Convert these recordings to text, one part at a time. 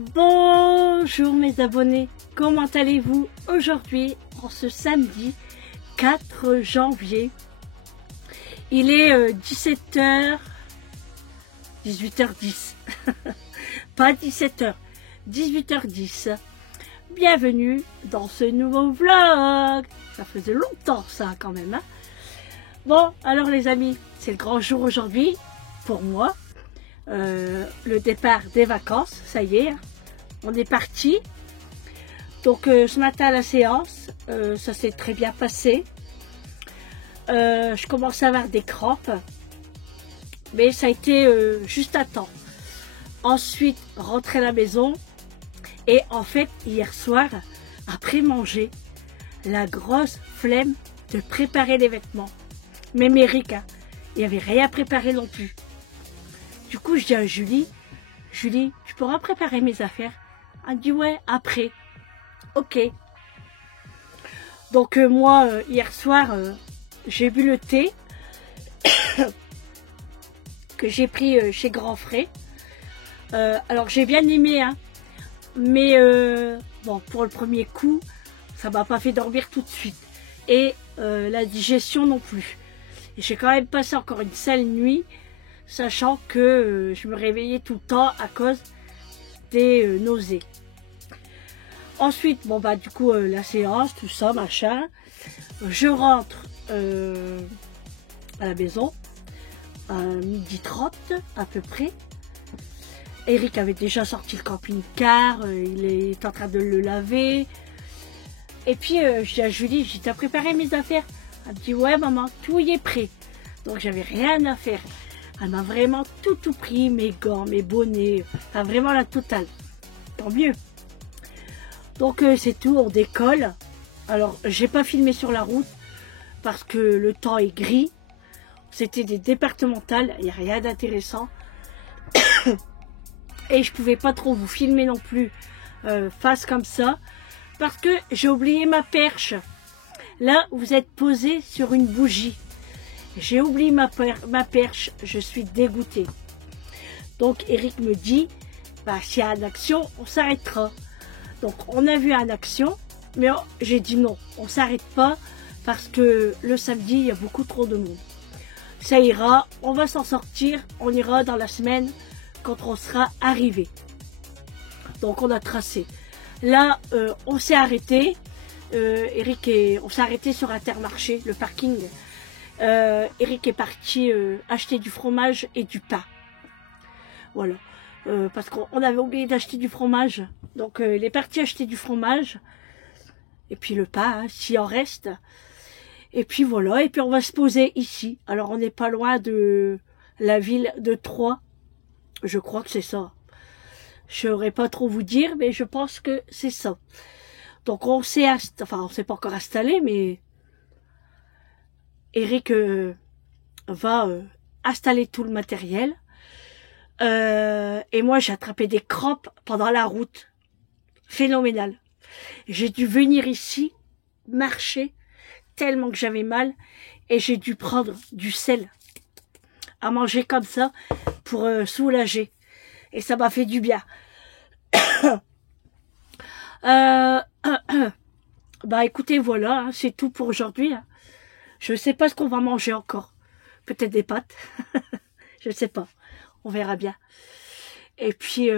Bonjour mes abonnés, comment allez-vous aujourd'hui en ce samedi 4 janvier? Il est 17h, 18h10, pas 17h, 18h10. Bienvenue dans ce nouveau vlog. Ça faisait longtemps ça quand même. Hein. Bon, alors les amis, c'est le grand jour aujourd'hui pour moi. Le départ des vacances, ça y est, on est parti. Donc ce matin à la séance, ça s'est très bien passé. Je commence à avoir des crampes, mais ça a été juste à temps. Ensuite, rentrer à la maison. Et en fait, hier soir, après manger, la grosse flemme de préparer les vêtements. Même Eric, hein, il n'y avait rien à préparer non plus. Du coup, je dis à Julie, je pourrais préparer mes affaires? Elle me dit, ouais, après. Ok. Donc, moi, hier soir, j'ai bu le thé que j'ai pris chez Grand Frais. Alors, j'ai bien aimé, hein. Mais, bon, pour le premier coup, ça m'a pas fait dormir tout de suite. Et la digestion non plus. Et j'ai quand même passé encore une sale nuit, sachant que je me réveillais tout le temps à cause des nausées. Ensuite, bon bah du coup la séance, tout ça, machin. Je rentre à la maison à 12h30 à peu près. Eric avait déjà sorti le camping-car, il est en train de le laver. Et puis je dis à Julie, j'ai t'as préparé mes affaires? Elle me dit ouais maman, tout y est prêt. Donc j'avais rien à faire. Elle m'a vraiment tout pris, mes gants, mes bonnets, enfin vraiment la totale. Tant mieux. Donc c'est tout, on décolle. Alors j'ai pas filmé sur la route parce que le temps est gris. C'était des départementales, il n'y a rien d'intéressant. Et je pouvais pas trop vous filmer non plus face comme ça. Parce que j'ai oublié ma perche. Là, vous êtes posé sur une bougie. J'ai oublié ma perche, je suis dégoûtée. Donc Eric me dit, bah, s'il y a une action, on s'arrêtera. Donc on a vu une action, mais j'ai dit non, on s'arrête pas parce que le samedi, il y a beaucoup trop de monde. Ça ira, on va s'en sortir, on ira dans la semaine quand on sera arrivé. Donc on a tracé. Là, on s'est arrêté. Eric on s'est arrêté sur Intermarché, le parking. Eric est parti acheter du fromage et du pain. Voilà. Parce qu'on avait oublié d'acheter du fromage. Donc il est parti acheter du fromage. Et puis le pain, hein, s'il en reste. Et puis voilà. Et puis on va se poser ici. Alors on n'est pas loin de la ville de Troyes. Je crois que c'est ça. Je ne saurais pas trop vous dire, mais je pense que c'est ça. Donc on s'est enfin on s'est pas encore installé, mais Eric va installer tout le matériel. Et moi j'ai attrapé des crampes pendant la route. Phénoménal. J'ai dû venir ici, marcher, tellement que j'avais mal. Et j'ai dû prendre du sel à manger comme ça pour soulager. Et ça m'a fait du bien. Bah écoutez, voilà, hein, c'est tout pour aujourd'hui. Hein. Je ne sais pas ce qu'on va manger encore. Peut-être des pâtes. Je ne sais pas. On verra bien. Et puis,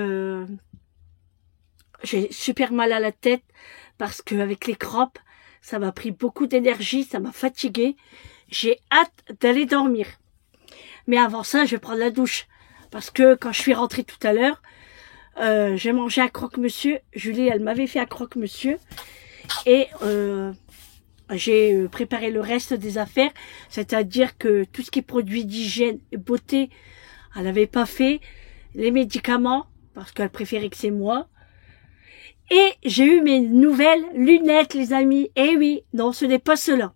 j'ai super mal à la tête parce qu'avec les crampes, ça m'a pris beaucoup d'énergie, ça m'a fatiguée. J'ai hâte d'aller dormir. Mais avant ça, je vais prendre la douche. Parce que quand je suis rentrée tout à l'heure, j'ai mangé un croque-monsieur. Julie, elle m'avait fait un croque-monsieur. Et j'ai préparé le reste des affaires. C'est-à-dire que tout ce qui est produit d'hygiène et beauté, elle n'avait pas fait. Les médicaments, parce qu'elle préférait que c'est moi. Et j'ai eu mes nouvelles lunettes, les amis. Eh oui, non, ce n'est pas cela.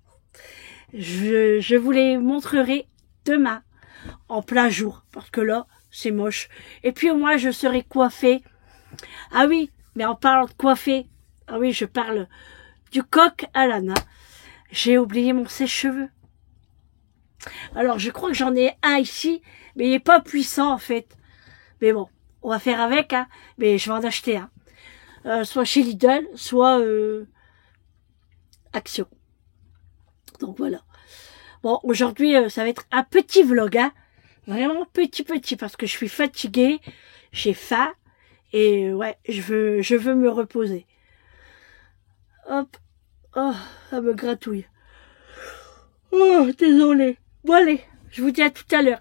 Je vous les montrerai demain, en plein jour. Parce que là, c'est moche. Et puis au moins, je serai coiffée. Ah oui, mais en parlant de coiffer, ah oui, je parle du coq à l'âne. J'ai oublié mon sèche-cheveux. Alors, je crois que j'en ai un ici, mais il n'est pas puissant en fait. Mais bon, on va faire avec, hein, mais je vais en acheter un. Soit chez Lidl, soit Action. Donc voilà. Bon, aujourd'hui, ça va être un petit vlog, hein. Vraiment petit, parce que je suis fatiguée, j'ai faim, et ouais, je veux me reposer. Hop, oh, ça me gratouille. Oh, désolé. Bon allez, je vous dis à tout à l'heure.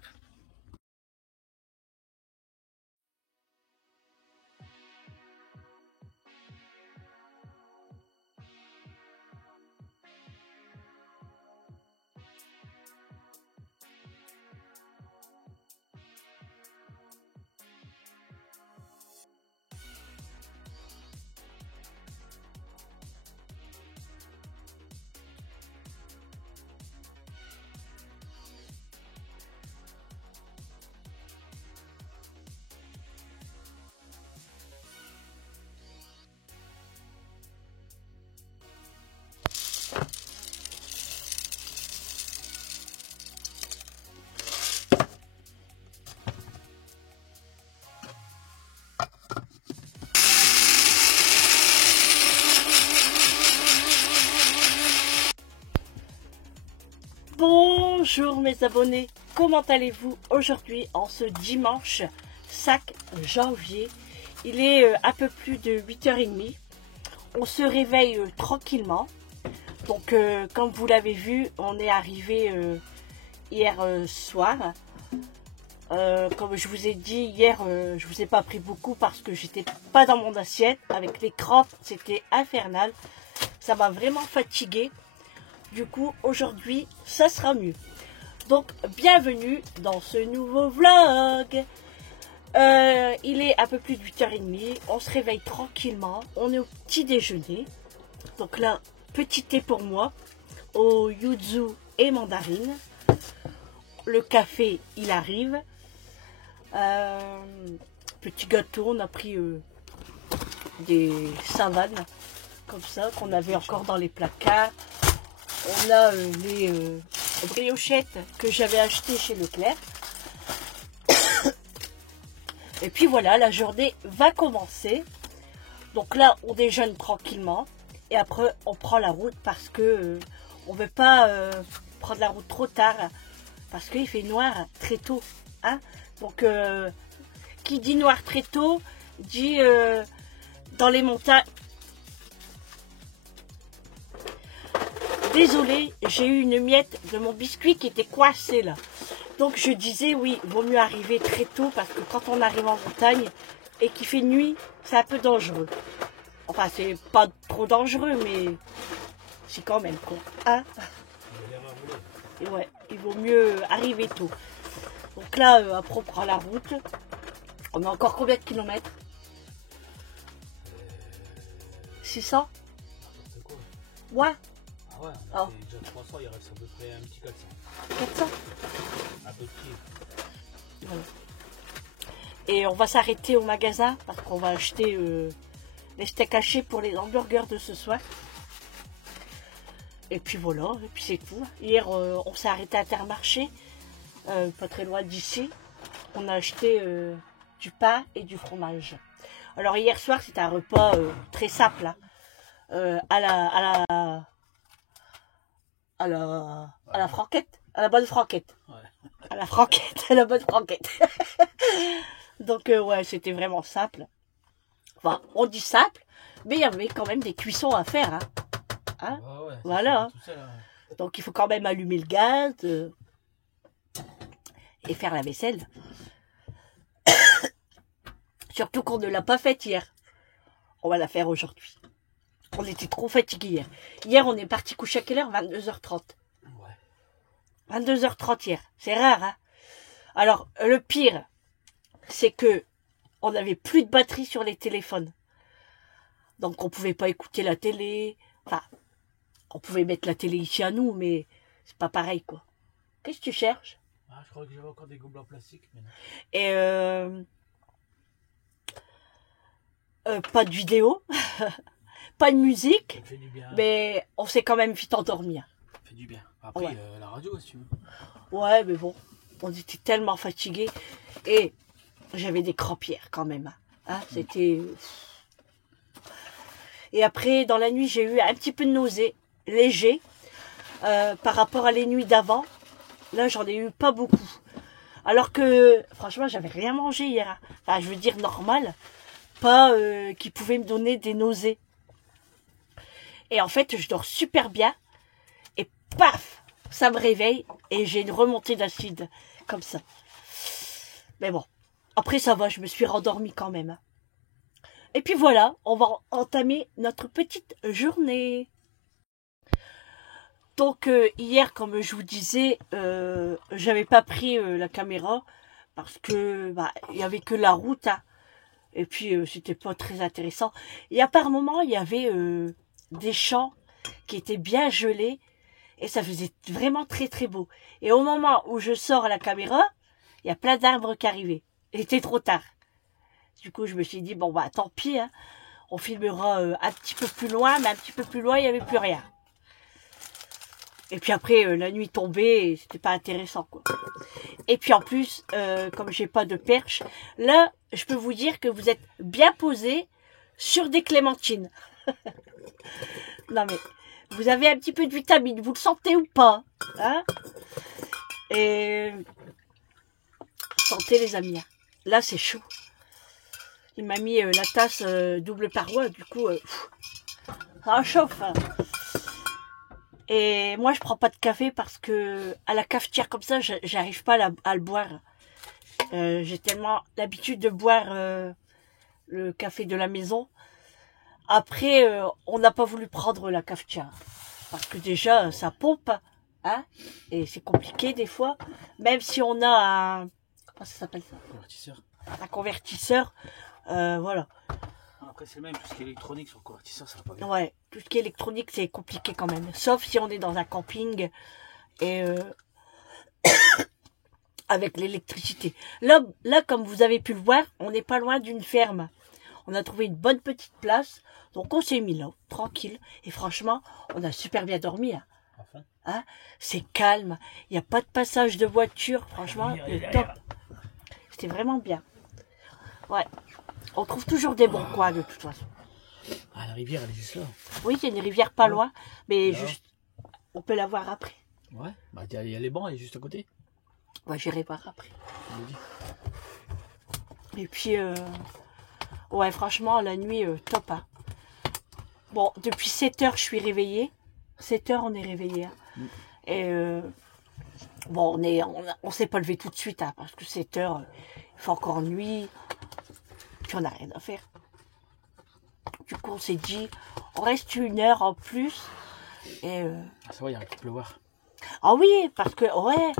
Bonjour mes abonnés, comment allez-vous aujourd'hui en ce dimanche 5 janvier? Il est un peu plus de 8h30, on se réveille tranquillement. Donc comme vous l'avez vu, on est arrivé hier soir. Comme je vous ai dit hier, je vous ai pas pris beaucoup parce que j'étais pas dans mon assiette. Avec les crampes, c'était infernal. Ça m'a vraiment fatiguée. Du coup, aujourd'hui, ça sera mieux. Donc, bienvenue dans ce nouveau vlog. Il est un peu plus de 8h30. On se réveille tranquillement. On est au petit déjeuner. Donc là, petit thé pour moi. Au yuzu et mandarine. Le café, il arrive. Petit gâteau, on a pris des savanes. Comme ça, qu'on avait encore dans les placards. On a les briochettes que j'avais achetées chez Leclerc. Et puis voilà, la journée va commencer. Donc là, on déjeune tranquillement. Et après, on prend la route parce que on ne veut pas prendre la route trop tard. Parce qu'il fait noir très tôt. Hein. Donc, qui dit noir très tôt, dit dans les montagnes. Désolée, j'ai eu une miette de mon biscuit qui était coincée là. Donc je disais oui, il vaut mieux arriver très tôt parce que quand on arrive en montagne et qu'il fait nuit, c'est un peu dangereux. Enfin, c'est pas trop dangereux, mais c'est quand même con. Hein? Et ouais, il vaut mieux arriver tôt. Donc là, après on prend la route. On a encore combien de kilomètres? 600? Ouais. Ah ouais, on a fait déjà 300, il reste à peu près un petit 400. 400? Un peu de pied. Voilà. Et on va s'arrêter au magasin parce qu'on va acheter les steaks hachés pour les hamburgers de ce soir. Et puis voilà, et puis c'est tout. Hier, on s'est arrêté à Intermarché, pas très loin d'ici. On a acheté du pain et du fromage. Alors hier soir, c'était un repas très simple, hein, à la franquette, à la bonne franquette. Ouais. À la franquette, à la bonne franquette. Donc ouais, c'était vraiment simple. Enfin, on dit simple, mais il y avait quand même des cuissons à faire. Hein. Hein? Ouais, Voilà. tout seul, hein. Donc il faut quand même allumer le gaz et faire la vaisselle. Surtout qu'on ne l'a pas faite hier. On va la faire aujourd'hui. On était trop fatigués hier. Hier, on est parti coucher à quelle heure? 22h30. Ouais. 22h30 hier. C'est rare, hein? Alors, le pire, c'est que on n'avait plus de batterie sur les téléphones. Donc, on pouvait pas écouter la télé. Enfin, on pouvait mettre la télé ici à nous, mais c'est pas pareil, quoi. Qu'est-ce que tu cherches? Ah, je crois que j'avais encore des gobelets en plastique. Mais non. Et pas de vidéo, pas de musique, Ça me fait du bien. mais on s'est quand même vite endormi. Ça me fait du bien. Après, Ouais. la radio, si tu veux. Ouais, mais bon, on était tellement fatigués. Et j'avais des crampières quand même. Hein, c'était... Et après, dans la nuit, j'ai eu un petit peu de nausée, léger, par rapport à les nuits d'avant. Là, j'en ai eu pas beaucoup. Alors que, franchement, j'avais rien mangé hier. Hein. Enfin, je veux dire normal, pas qui pouvait me donner des nausées. Et en fait, je dors super bien. Et paf, ça me réveille et j'ai une remontée d'acide, comme ça. Mais bon, après ça va, je me suis rendormie quand même. Et puis voilà, on va entamer notre petite journée. Donc hier, comme je vous disais, j'avais pas pris la caméra parce que bah, il y avait que la route, hein. Et puis c'était pas très intéressant. Et à par moment, il y avait des champs qui étaient bien gelés et ça faisait vraiment très très beau. Et au moment où je sors la caméra, il y a plein d'arbres qui arrivaient. Il était trop tard. Du coup, je me suis dit bon bah tant pis, hein. On filmera un petit peu plus loin, mais un petit peu plus loin, il n'y avait plus rien. Et puis après, la nuit tombée, et c'était pas intéressant, quoi. Et puis en plus, comme j'ai pas de perche, là, je peux vous dire que vous êtes bien posé sur des clémentines. Non mais, vous avez un petit peu de vitamine, vous le sentez ou pas, hein? Et sentez les amis. Là, c'est chaud. Il m'a mis la tasse double paroi, du coup, ça chauffe. Hein. Et moi, je prends pas de café parce que à la cafetière comme ça, j'arrive pas à le boire. J'ai tellement l'habitude de boire le café de la maison. Après, on n'a pas voulu prendre la cafetière parce que déjà, ça pompe, hein, et c'est compliqué des fois. Même si on a un, comment ça s'appelle ça? Convertisseur. Un convertisseur, voilà. Après, c'est le même, tout ce qui est électronique sur le convertisseur, ça va pas bien. Ouais, tout ce qui est électronique, c'est compliqué quand même. Sauf si on est dans un camping et avec l'électricité. Là, comme vous avez pu le voir, on n'est pas loin d'une ferme. On a trouvé une bonne petite place, donc on s'est mis là, tranquille. Et franchement, on a super bien dormi. Hein. Enfin. Hein, c'est calme, il n'y a pas de passage de voiture, franchement, le top. C'était vraiment bien. Ouais, on trouve toujours des bons coins de toute façon. Ah, la rivière, elle est juste là. Oui, il y a une rivière pas loin, mais Là. juste, on peut la voir après. Ouais, bah il y a les bancs, elle est juste à côté. Ouais, j'irai voir après. Je le dis. Et puis, ouais, franchement, la nuit, top. Hein. Bon, depuis 7 heures, je suis réveillée. 7 heures, on est réveillé. Hein. Et bon, on s'est pas levé tout de suite, hein, parce que 7 heures, il fait encore nuit. Puis on n'a rien à faire. Du coup, on s'est dit, on reste 1 heure en plus. Et Ah, ça va, il arrête de pleuvoir. ah oui, parce que, ouais,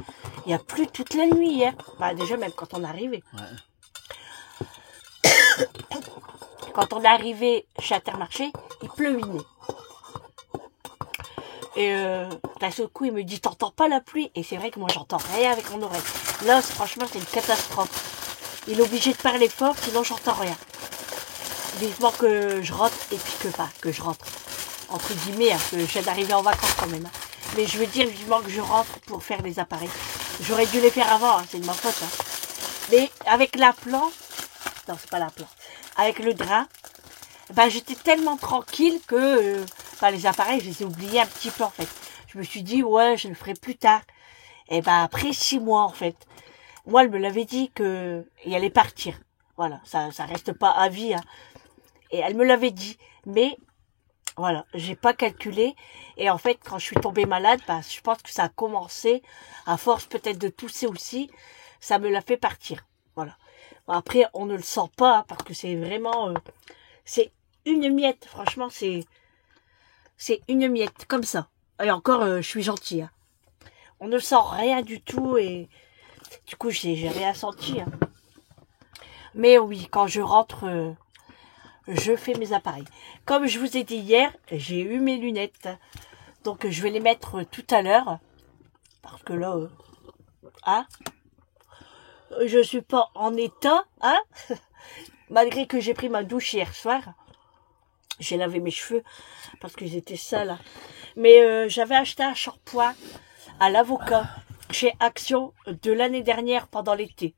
il n'y a plu toute la nuit hier. Bah, déjà, même quand on est arrivé. Ouais. Quand on est arrivé chez Intermarché, il pleuvinait. Et d'un seul coup, il me dit, t'entends pas la pluie? Et c'est vrai que moi, j'entends rien avec mon oreille. Là, franchement, c'est une catastrophe. Il est obligé de parler fort, sinon j'entends rien. Vivement que je rentre, et puis que je rentre, entre guillemets, hein, que je viens d'arriver en vacances quand même. Hein. Mais je veux dire vivement que je rentre pour faire les appareils. J'aurais dû les faire avant, hein, c'est de ma faute. Hein. Mais avec l'implant, non, c'est pas l'implant, avec le drain, ben, j'étais tellement tranquille que les appareils, je les ai oubliés un petit peu en fait. Je me suis dit, ouais, je le ferai plus tard. Et ben après 6 mois en fait. Moi, elle me l'avait dit qu'il allait partir. Voilà, ça reste pas à vie. Hein. Et elle me l'avait dit. Mais voilà, j'ai pas calculé. Et en fait, quand je suis tombée malade, bah, je pense que ça a commencé, à force peut-être de tousser aussi, ça me l'a fait partir. Voilà. Bon, après, on ne le sent pas, hein, parce que c'est vraiment... c'est une miette, franchement, c'est une miette, comme ça. Et encore, je suis gentille. Hein. On ne sent rien du tout, et du coup, j'ai rien senti. Hein. Mais oui, quand je rentre... je fais mes appareils. Comme je vous ai dit hier, j'ai eu mes lunettes. Donc je vais les mettre tout à l'heure. Parce que là, hein, je suis pas en état. Hein, malgré que j'ai pris ma douche hier soir. J'ai lavé mes cheveux parce qu'ils étaient sales. Hein. Mais j'avais acheté un shampoing à l'avocat chez Action de l'année dernière pendant l'été.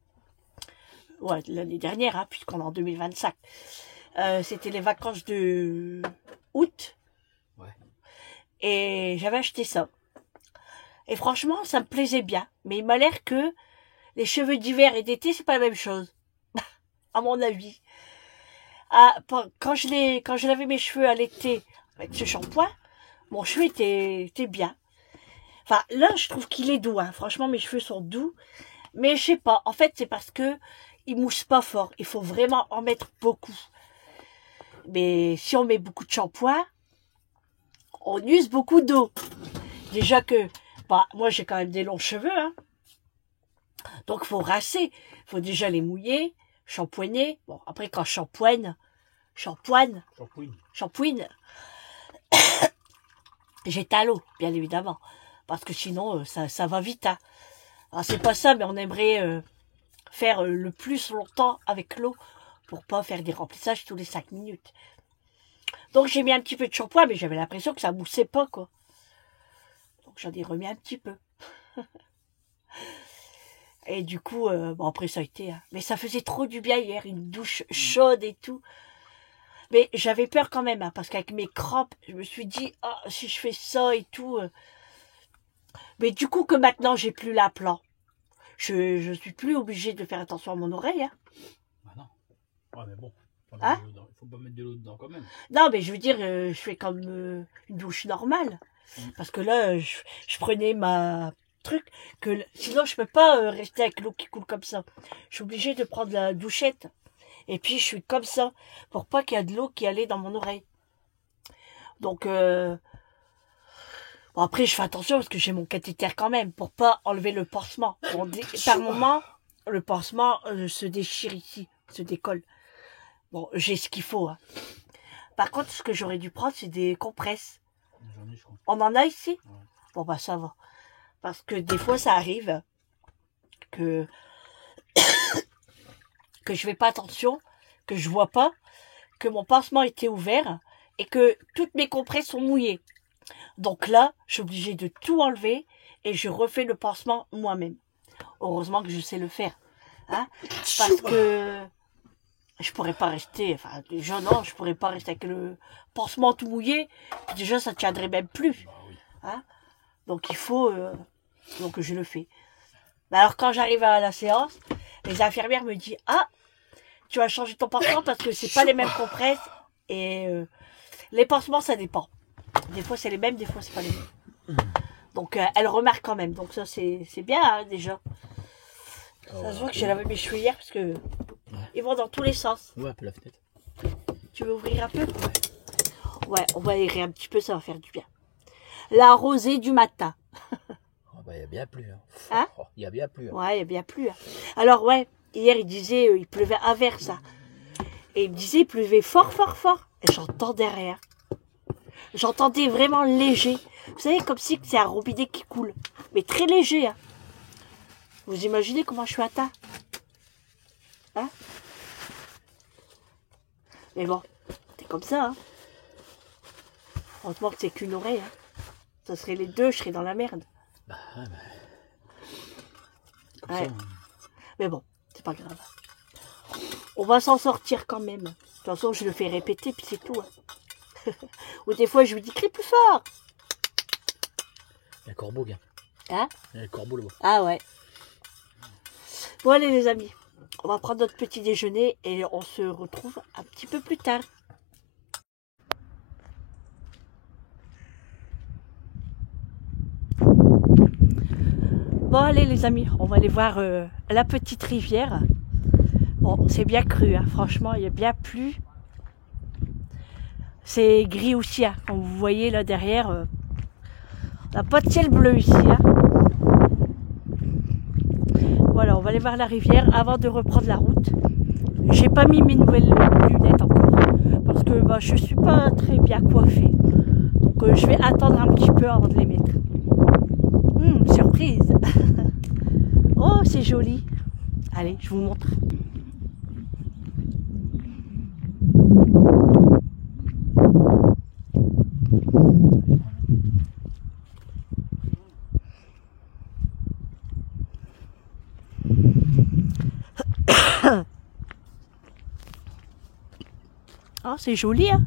ouais, l'année dernière, hein, puisqu'on est en 2025. C'était les vacances de août. Ouais. Et j'avais acheté ça. Et franchement, ça me plaisait bien. Mais il m'a l'air que les cheveux d'hiver et d'été, c'est pas la même chose. À mon avis. Ah, quand je lavais mes cheveux à l'été avec ce shampoing, mon cheveu était bien. Enfin, là, je trouve qu'il est doux. Hein. Franchement, mes cheveux sont doux. Mais je sais pas. En fait, c'est parce que ils moussent pas fort. Il faut vraiment en mettre beaucoup. Mais si on met beaucoup de shampoing, on use beaucoup d'eau. Déjà que, bah, moi, j'ai quand même des longs cheveux. Hein. Donc, il faut rincer. Il faut déjà les mouiller, shampouiner. Bon, après, quand shampouine, Shampooing. j'étale l'eau, bien évidemment. Parce que sinon, ça va vite. Hein. Alors, c'est pas ça, mais on aimerait faire le plus longtemps avec l'eau pour pas faire des remplissages tous les 5 minutes. Donc, j'ai mis un petit peu de shampoing, mais j'avais l'impression que ça moussait pas, quoi. Donc, j'en ai remis un petit peu. Et du coup, bon, après, ça a été... Hein. Mais ça faisait trop du bien hier, une douche chaude et tout. Mais j'avais peur quand même, hein, parce qu'avec mes crampes, je me suis dit, oh, si je fais ça et tout... Mais du coup, que maintenant, j'ai plus l'implant, je suis plus obligée de faire attention à mon oreille. Hein. Ah non. Ouais, mais bon. Hein? Faut pas mettre de l'eau dedans quand même. Non, mais je veux dire, je fais comme une douche normale. Parce que là, je prenais ma truc, que sinon je peux pas rester avec l'eau qui coule comme ça. Je suis obligée de prendre la douchette. Et puis je suis comme ça, pour pas qu'il y ait de l'eau qui allait dans mon oreille. Donc, bon, après je fais attention parce que j'ai mon cathéter quand même, pour pas enlever le pansement. Par moment, le pansement se déchire ici, se décolle. Bon, j'ai ce qu'il faut. Hein. Par contre, ce que j'aurais dû prendre, c'est des compresses. J'en ai, je crois. On en a ici? Ouais. Bon, bah ça va. Parce que des fois, ça arrive que je fais pas attention, que je vois pas, que mon pansement était ouvert et que toutes mes compresses sont mouillées. Donc là, je suis obligée de tout enlever et je refais le pansement moi-même. Heureusement que je sais le faire. Hein, parce que je pourrais pas rester, enfin déjà non, je pourrais pas rester avec le pansement tout mouillé. Déjà, ça tiendrait même plus. Bah oui. Hein, donc il faut, donc je le fais. Mais alors quand j'arrive à la séance, les infirmières me disent, ah, tu vas changer ton pansement parce que c'est pas les mêmes compresses et les pansements ça dépend. Des fois c'est les mêmes, des fois c'est pas les mêmes. Donc elles remarquent quand même. Donc ça c'est bien hein, déjà. Ça se voit que j'ai lavé mes cheveux hier parce que ils vont dans tous les sens. Ouais, un peu la fenêtre. Tu veux ouvrir un peu? Ouais, on va aérer un petit peu, ça va faire du bien. La rosée du matin. Oh, bah, il y a bien plu. Hein. Hein? Oh, il y a bien plu. Hein. Ouais, il y a bien plu. Hein. Alors ouais, hier il disait il pleuvait à verse. Hein. Et il me disait il pleuvait fort, fort, fort. Et j'entendais rien. J'entendais vraiment léger. Vous savez, comme si c'est un robinet qui coule. Mais très léger. Hein. Vous imaginez comment je suis atteint? Hein? Mais bon, c'est comme ça. Hein. Heureusement que c'est qu'une oreille. Hein. Ça serait les deux, je serais dans la merde. Bah, ouais, bah. Comme Ouais. ça, Mais bon, c'est pas grave. On va s'en sortir quand même. De toute façon, je le fais répéter, puis c'est tout. Hein. Ou des fois, je lui dis, crie plus fort. il y a un corbeau, gars. Hein? Il y a un corbeau là-bas. Ah ouais. Bon, allez les amis. On va prendre notre petit déjeuner et on se retrouve un petit peu plus tard. Bon, allez les amis, on va aller voir la petite rivière. Bon, c'est bien cru, hein. Franchement, il y a bien plu. C'est gris aussi, hein. Comme vous voyez là derrière. On n'a pas de ciel bleu ici. Hein. Voilà, on va aller voir la rivière avant de reprendre la route. J'ai pas mis mes nouvelles lunettes encore. Parce que bah, je suis pas très bien coiffée. Donc je vais attendre un petit peu avant de les mettre. Surprise. Oh, c'est joli. Allez, je vous montre. Ah, c'est joli, hein.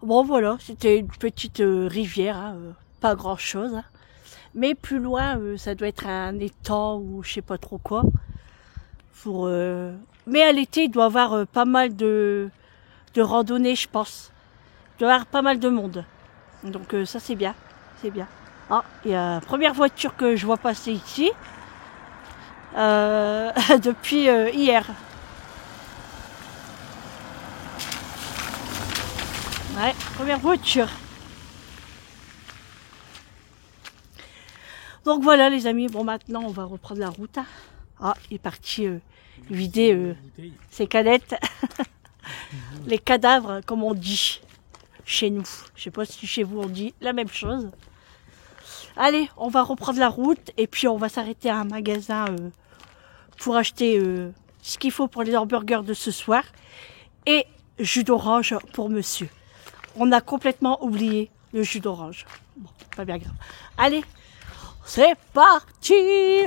Bon voilà, c'était une petite rivière, hein, pas grand chose. Hein. Mais plus loin, ça doit être un étang ou je sais pas trop quoi. Mais à l'été, il doit y avoir pas mal de randonnées, je pense. Il doit y avoir pas mal de monde. Donc ça c'est bien, c'est bien. Ah, il y a la première voiture que je vois passer ici. Depuis hier. Ouais, première voiture. Donc voilà les amis, bon maintenant on va reprendre la route. Ah, il est parti vider ses canettes. Les cadavres comme on dit chez nous. Je sais pas si chez vous on dit la même chose. Allez, on va reprendre la route et puis on va s'arrêter à un magasin pour acheter ce qu'il faut pour les hamburgers de ce soir et jus d'orange pour monsieur. On a complètement oublié le jus d'orange. Bon, pas bien grave. Allez, c'est parti,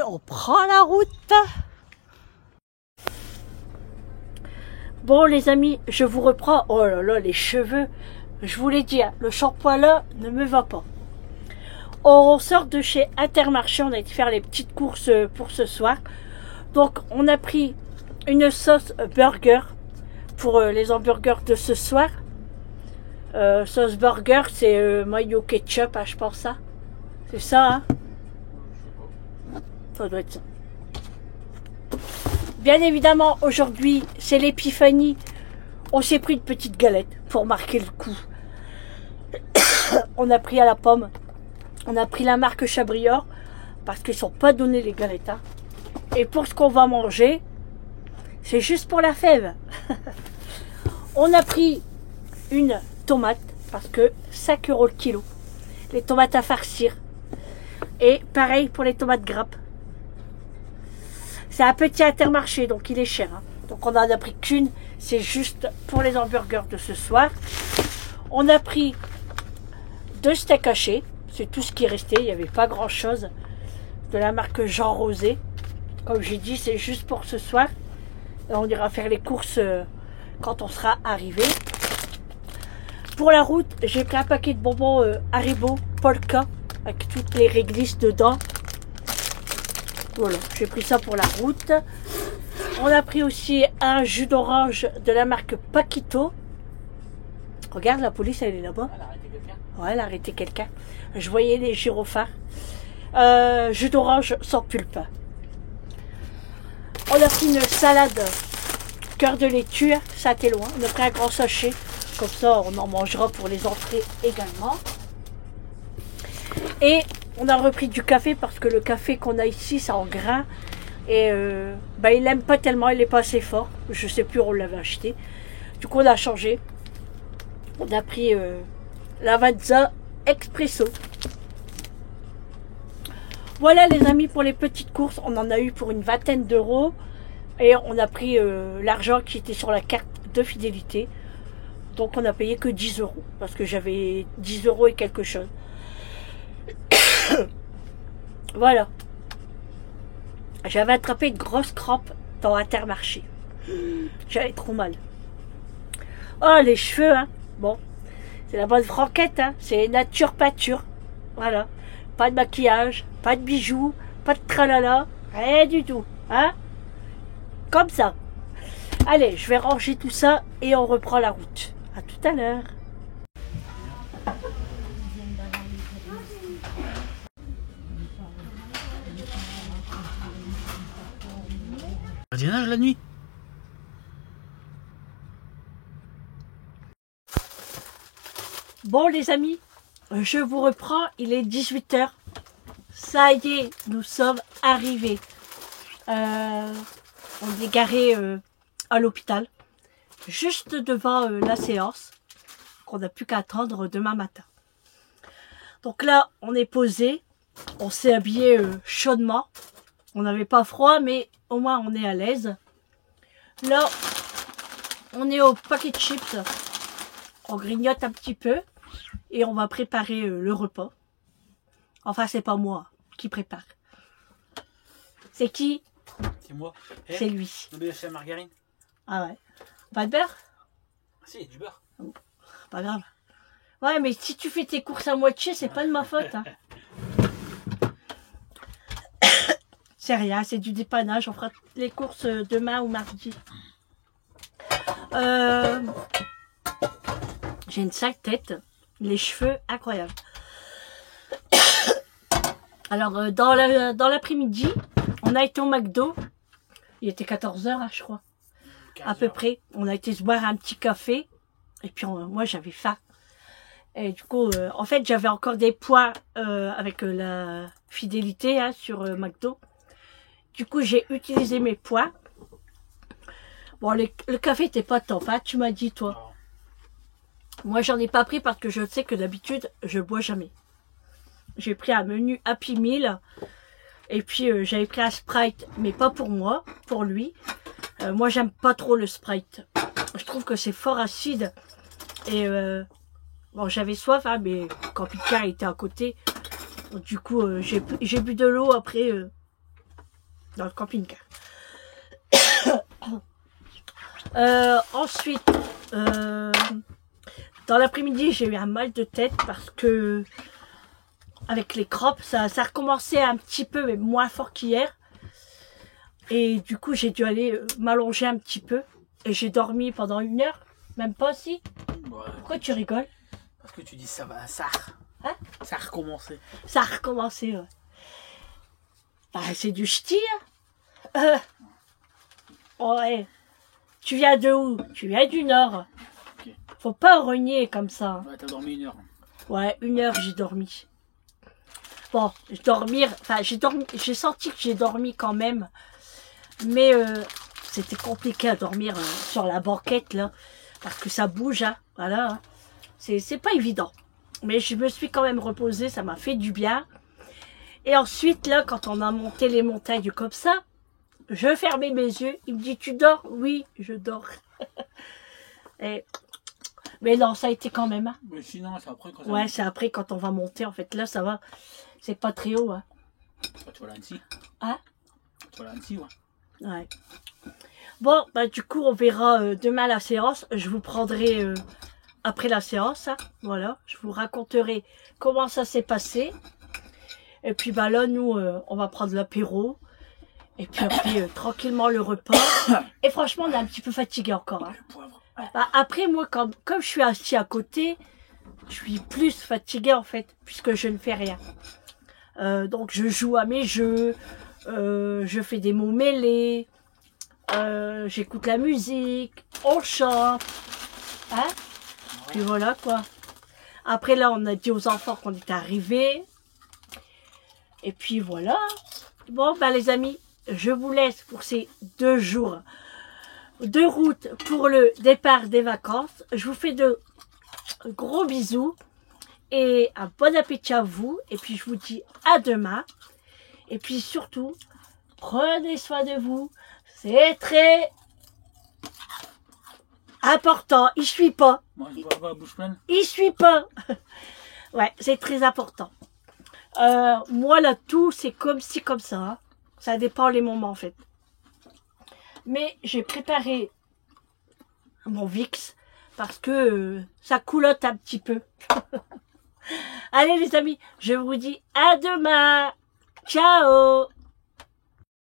on prend la route. Bon les amis, je vous reprends. Oh là là, les cheveux. Je vous l'ai dit, hein, le shampoing là ne me va pas. On sort de chez Intermarché, on a été faire les petites courses pour ce soir. Donc on a pris une sauce burger pour les hamburgers de ce soir. Sauce burger, c'est mayo ketchup, hein, je pense ça. C'est ça, hein? Ça doit être ça. Bien évidemment, aujourd'hui, c'est l'épiphanie. On s'est pris une petite galette pour marquer le coup. On a pris à la pomme. On a pris la marque Chabrior parce qu'ils ne sont pas donnés les galettes. Hein. Et pour ce qu'on va manger, c'est juste pour la fève. On a pris une tomate parce que 5 € le kilo. Les tomates à farcir. Et pareil pour les tomates grappes. C'est un petit Intermarché, donc il est cher. Hein. Donc on n'en a pris qu'une. C'est juste pour les hamburgers de ce soir. On a pris 2 steaks hachés. C'est tout ce qui restait. Il n'y avait pas grand chose. De la marque Jean Rosé. Comme j'ai dit, c'est juste pour ce soir. Et on ira faire les courses quand on sera arrivé. Pour la route, j'ai pris un paquet de bonbons Haribo Polka. Avec toutes les réglisses dedans. Voilà, j'ai pris ça pour la route. On a pris aussi un jus d'orange de la marque Paquito. Regarde, la police, elle est là-bas. Elle a arrêté quelqu'un. Ouais, elle a arrêté quelqu'un. Je voyais les gyrophares. Jus d'orange sans pulpe. On a pris une salade cœur de laitue. Ça t'est loin. On a pris un grand sachet. Comme ça, on en mangera pour les entrées également. Et on a repris du café parce que le café qu'on a ici, c'est en grain. Et il n'aime pas tellement, il n'est pas assez fort. Je ne sais plus où on l'avait acheté. Du coup, on a changé. On a pris l'Avanza Expresso. Voilà les amis pour les petites courses. On en a eu pour une vingtaine d'euros. Et on a pris l'argent qui était sur la carte de fidélité. Donc on a payé que 10 € parce que j'avais 10 € et quelque chose. Voilà. J'avais attrapé une grosse crampe dans Intermarché. J'avais trop mal. Oh, les cheveux, hein. Bon, c'est la bonne franquette, hein. C'est nature pâture. Voilà. Pas de maquillage, pas de bijoux, pas de tralala, rien du tout, hein. Comme ça. Allez, je vais ranger tout ça et on reprend la route. À tout à l'heure. gardiennage la nuit? Bon les amis, je vous reprends, il est 18 h. Ça y est, nous sommes arrivés. On est garé à l'hôpital, juste devant la séance, qu'on n'a plus qu'à attendre demain matin. Donc là, on est posé, on s'est habillé chaudement. On n'avait pas froid, mais au moins on est à l'aise. Là, on est au paquet de chips. On grignote un petit peu et on va préparer le repas. Enfin, c'est pas moi qui prépare. C'est qui? C'est moi. C'est lui. N'oubliez pas la margarine. Ah ouais. Pas de beurre? Ah si, du beurre. Pas grave. Ouais, mais si tu fais tes courses à moitié, c'est pas de ma faute. Hein. C'est rien, c'est du dépannage. On fera les courses demain ou mardi. J'ai une sale tête. Les cheveux, incroyables. Alors, dans l'après-midi, on a été au McDo. Il était 14 h, je crois. À peu près. On a été se boire un petit café. Et puis, moi, j'avais faim. Et du coup, en fait, j'avais encore des points avec la fidélité hein, sur McDo. Du coup, j'ai utilisé mes points. Bon, le café n'était pas top, hein, tu m'as dit, toi. Moi, j'en ai pas pris parce que je sais que d'habitude, je bois jamais. J'ai pris un menu Happy Meal. Et puis, j'avais pris un Sprite, mais pas pour moi, pour lui. Moi, j'aime pas trop le Sprite. Je trouve que c'est fort acide. Et bon, j'avais soif, hein, mais le camping-car était à côté. Donc, du coup, j'ai bu de l'eau après dans le camping-car. Ensuite, dans l'après-midi, j'ai eu un mal de tête parce que avec les crampes, ça recommençait un petit peu, mais moins fort qu'hier. Et du coup, j'ai dû aller m'allonger un petit peu. Et j'ai dormi pendant 1 heure. Même pas si. Ouais. Pourquoi tu rigoles? Parce que tu dis ça va, ça a recommencé. Ça a recommencé, ouais. Bah, c'est du ch'ti, hein. Ouais. Tu viens de où? Tu viens du Nord. Okay. Faut pas renier comme ça. Ouais, t'as dormi 1 heure. Ouais, 1 heure j'ai dormi. Bon, j'ai senti que j'ai dormi quand même. Mais c'était compliqué à dormir sur la banquette, là. Parce que ça bouge, hein. Voilà. Hein. C'est pas évident. Mais je me suis quand même reposée, ça m'a fait du bien. Et ensuite, là, quand on a monté les montagnes comme ça, je fermais mes yeux. Il me dit, tu dors? Oui, je dors. Mais non, ça a été quand même. Hein. Mais sinon, c'est après quand ouais, c'est après quand on va monter. En fait, là, ça va. C'est pas très haut. Hein. Tu vas l'Annecy. Hein? Tu vas l'Annecy, ouais. Ouais. Bon, bah du coup, on verra demain la séance. Je vous prendrai après la séance. Hein. Voilà, je vous raconterai comment ça s'est passé. Et puis bah là, nous, on va prendre l'apéro. Et puis après, tranquillement le repas. Et franchement, on est un petit peu fatigué encore. Hein. Bah, après, moi, comme je suis assis à côté, je suis plus fatiguée en fait, puisque je ne fais rien. Donc je joue à mes jeux, je fais des mots mêlés, j'écoute la musique, on chante, hein? Puis voilà quoi. Après là, on a dit aux enfants qu'on était arrivés. Et puis voilà. Bon, bah les amis, je vous laisse pour ces 2 jours de route pour le départ des vacances. Je vous fais de gros bisous et un bon appétit à vous. Et puis je vous dis à demain. Et puis surtout, prenez soin de vous. C'est très important. Il suit pas. Moi, je bois pas la bouche pleine. Il suit pas. Ouais, c'est très important. Moi, là, tout, c'est comme ci, comme ça. Hein. Ça dépend les moments, en fait. Mais j'ai préparé mon Vicks parce que ça coulotte un petit peu. Allez, les amis, je vous dis à demain. Ciao.